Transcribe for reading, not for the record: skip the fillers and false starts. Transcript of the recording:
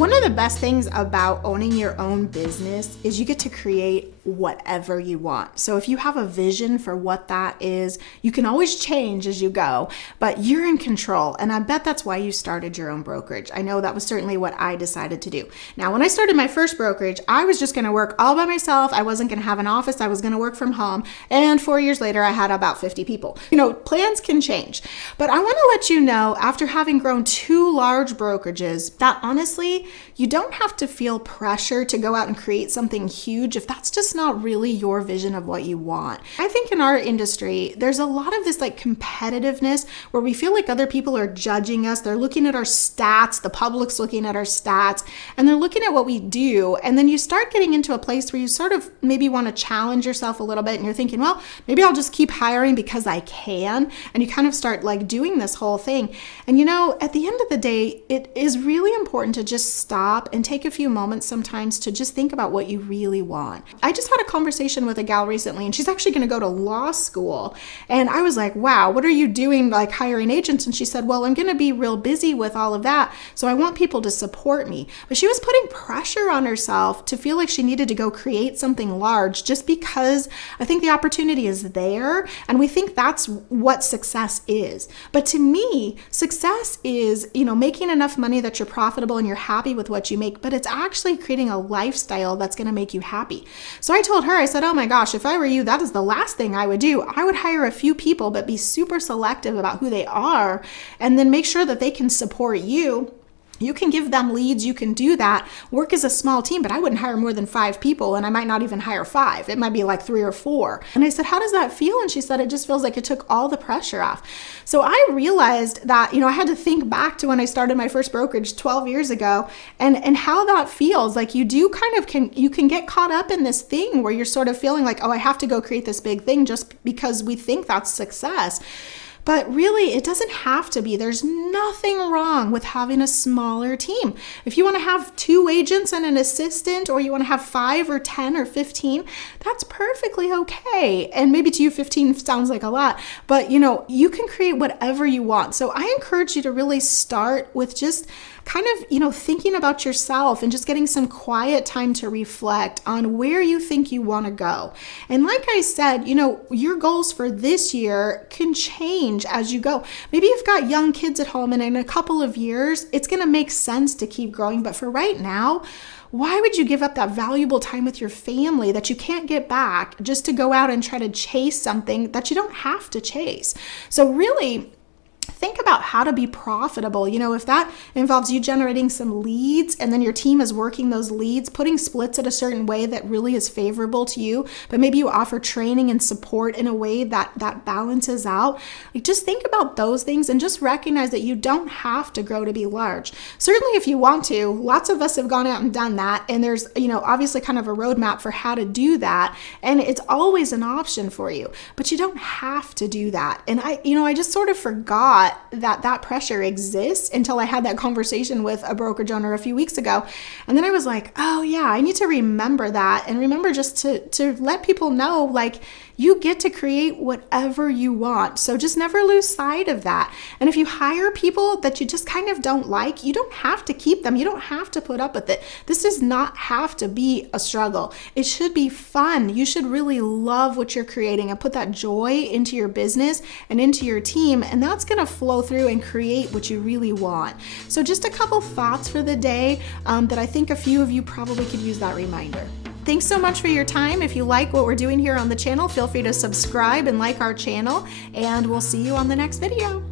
One of the best things about owning your own business is you get to create whatever you want. So if you have a vision for what that is, you can always change as you go, but you're in control. And I bet that's why you started your own brokerage. I know that was certainly what I decided to do. Now, when I started my first brokerage, I was just going to work all by myself. I wasn't going to have an office. I was going to work from home. And 4 years later, I had about 50 people. Plans can change. But I want to let you know, after having grown 2 large brokerages, that honestly, you don't have to feel pressure to go out and create something huge if that's just not really your vision of what you want. I think in our industry, there's a lot of this competitiveness where we feel like other people are judging us. They're looking at our stats, the public's looking at our stats, and they're looking at what we do. And then you start getting into a place where you sort of maybe want to challenge yourself a little bit and you're thinking, well, maybe I'll just keep hiring because I can. And you kind of start doing this whole thing. And at the end of the day, it is really important to just stop and take a few moments sometimes to just think about what you really want. I just had a conversation with a gal recently, and she's actually going to go to law school. And I was like, wow, what are you doing hiring agents? And she said, well, I'm going to be real busy with all of that. So I want people to support me. But she was putting pressure on herself to feel like she needed to go create something large just because I think the opportunity is there. And we think that's what success is. But to me, success is, making enough money that you're profitable and you're happy with what you make, but it's actually creating a lifestyle that's going to make you happy. So I told her, I said, oh my gosh, if I were you, that is the last thing I would do. I would hire a few people, but be super selective about who they are, and then make sure that they can support you. You can give them leads, you can do that. Work as a small team, but I wouldn't hire more than 5 people, and I might not even hire 5. It might be 3 or 4. And I said, how does that feel? And she said, it just feels like it took all the pressure off. So I realized that, I had to think back to when I started my first brokerage 12 years ago and how that feels. You do you can get caught up in this thing where you're sort of feeling like, oh, I have to go create this big thing just because we think that's success. But really, it doesn't have to be. There's nothing wrong with having a smaller team. If you want to have 2 agents and an assistant, or you want to have 5 or 10 or 15, that's perfectly okay. And maybe to you, 15 sounds like a lot, but you can create whatever you want. So I encourage you to really start with just kind of, thinking about yourself and just getting some quiet time to reflect on where you think you want to go. And like I said, your goals for this year can change as you go. Maybe you've got young kids at home, and in a couple of years, it's going to make sense to keep growing. But for right now, why would you give up that valuable time with your family that you can't get back just to go out and try to chase something that you don't have to chase? So really, think about how to be profitable. If that involves you generating some leads and then your team is working those leads, putting splits in a certain way that really is favorable to you, but maybe you offer training and support in a way that balances out. Just think about those things and just recognize that you don't have to grow to be large. Certainly if you want to, lots of us have gone out and done that. And there's, obviously kind of a roadmap for how to do that. And it's always an option for you, but you don't have to do that. And I just sort of forgot that pressure exists until I had that conversation with a brokerage owner a few weeks ago. And then I was like, oh yeah, I need to remember that, and remember just to let people know, you get to create whatever you want. So just never lose sight of that. And if you hire people that you just kind of don't like, you don't have to keep them. You don't have to put up with it. This does not have to be a struggle. It should be fun. You should really love what you're creating and put that joy into your business and into your team. And that's going to flow through and create what you really want. So just a couple thoughts for the day that I think a few of you probably could use that reminder. Thanks so much for your time. If you like what we're doing here on the channel, feel free to subscribe and like our channel, and we'll see you on the next video.